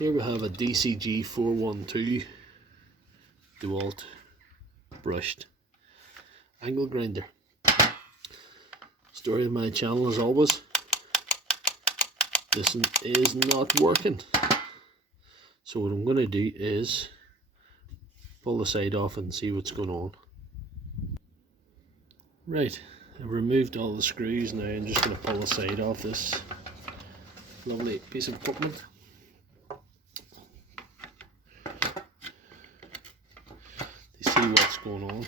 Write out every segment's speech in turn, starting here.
Here we have a DCG412 Dewalt brushed angle grinder. Story of my channel as always, this is not working. So what I'm going to do is pull the side off and see what's going on. Right, I've removed all the screws now. I'm just going to pull the side off this lovely piece of equipment. To see what's going on.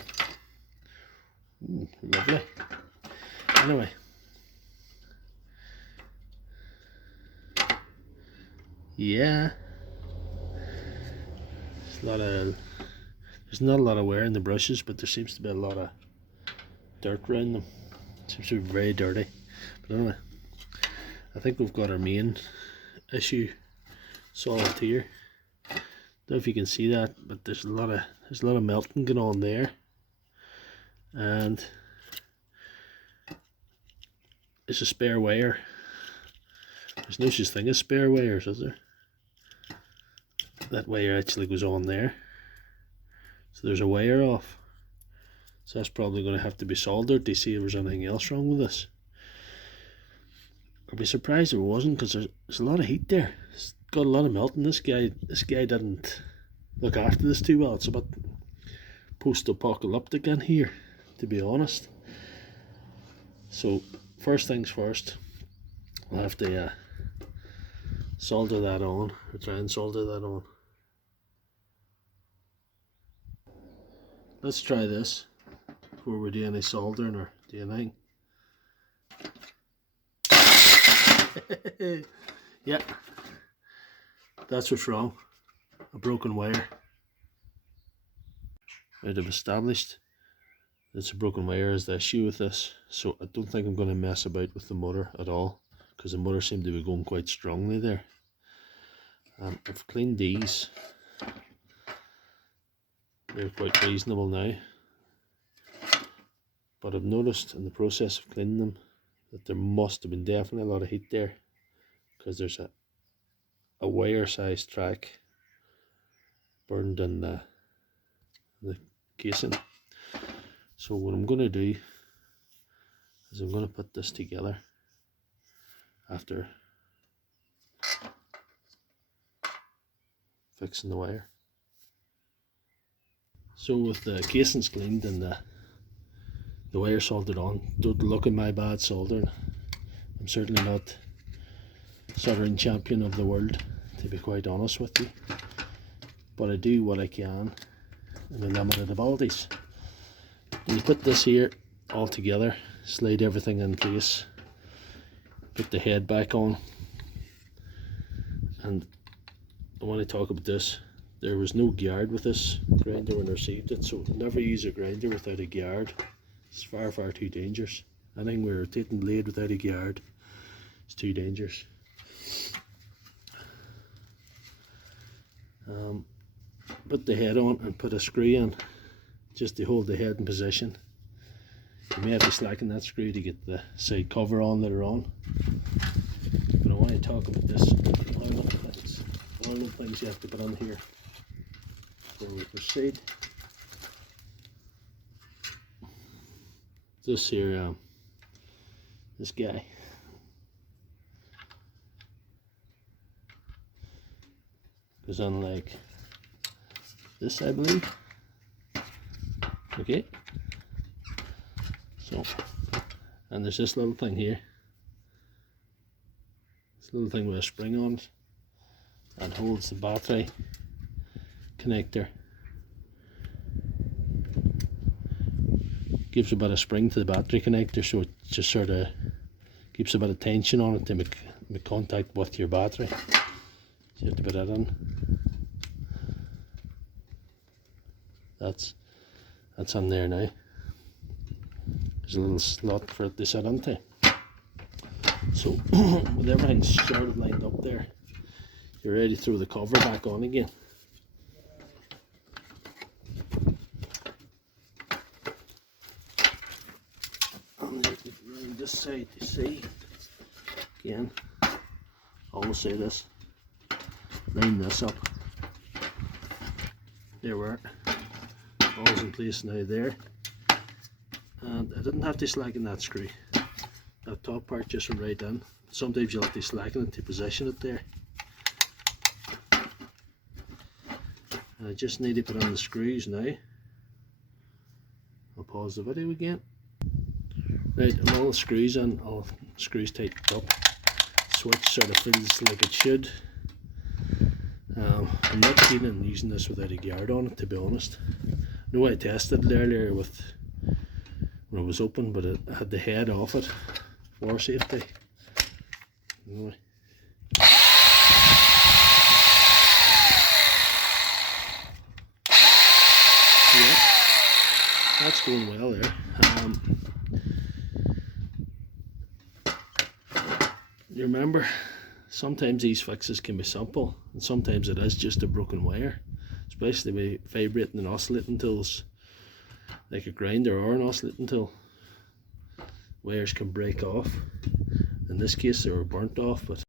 Ooh, lovely. Anyway, yeah, there's not a lot of wear in the brushes, but there seems to be a lot of dirt around them. It seems to be very dirty. But anyway, I think we've got our main issue solved here. Don't know if you can see that, but there's a lot of melting going on there, and it's a spare wire. There's no such thing as spare wires, is there? That wire actually goes on there, so there's a wire off. So that's probably going to have to be soldered to see if there's anything else wrong with this. I'd be surprised if it wasn't, because there's a lot of heat there. It's got a lot of melting. This guy didn't look after this too well. It's a bit post-apocalyptic in here, to be honest. So first things first, I'll have to solder that on, or try and solder that on. Let's try this before we do any soldering or do anything. Yeah, that's what's wrong. A broken wire. I've established it's a broken wire is the issue with this, so I don't think I'm going to mess about with the motor at all, because the motor seemed to be going quite strongly there. I've cleaned these. They're quite reasonable now, but I've noticed in the process of cleaning them that there must have been definitely a lot of heat there, because there's a wire sized track burned in the casing. So what I'm going to do is I'm going to put this together after fixing the wire. So with the casings cleaned and the wire soldered on, don't look at my bad soldering. I'm certainly not soldering champion of the world, to be quite honest with you, but I do what I can in my limited abilities. You put this here all together, slide everything in place, put the head back on, and I want to talk about this. There was no guard with this grinder when I received it, so never use a grinder without a guard. It's far too dangerous. Anything with a rotating blade without a guard is too dangerous. Put the head on and put a screw in just to hold the head in position. You may have to slacken that screw to get the side cover on later on. But I want to talk about this oil things. Oil things you have to put on here before we proceed. This here, this guy. Goes on like this, I believe. Okay. So, and there's this little thing here. This little thing with a spring on it, and holds the battery connector. Gives a bit of spring to the battery connector, so it just sort of keeps a bit of tension on it to make contact with your battery. So you have to put that in. That's in there now. There's a little slot for it to sit into. So with everything sort of lined up there, you're ready to throw the cover back on again. And around this side to see again. I always say this: line this up. There we are. All's in place now there. And I didn't have to slacken that screw. That top part just went right in. Sometimes you'll have to slacken it to position it there. And I just need to put on the screws now. I'll pause the video again. Right, and all the screws in, all screws tightened up. Switch sort of feels like it should. I'm not keen on using this without a guard on it, to be honest. I know I tested it earlier with when it was open, but it had the head off it for safety. Anyway. Yeah, that's going well there. You remember, sometimes these fixes can be simple, and sometimes it is just a broken wire, especially with vibrating and oscillating tools like a grinder or an oscillating tool. Wires can break off. In this case they were burnt off, but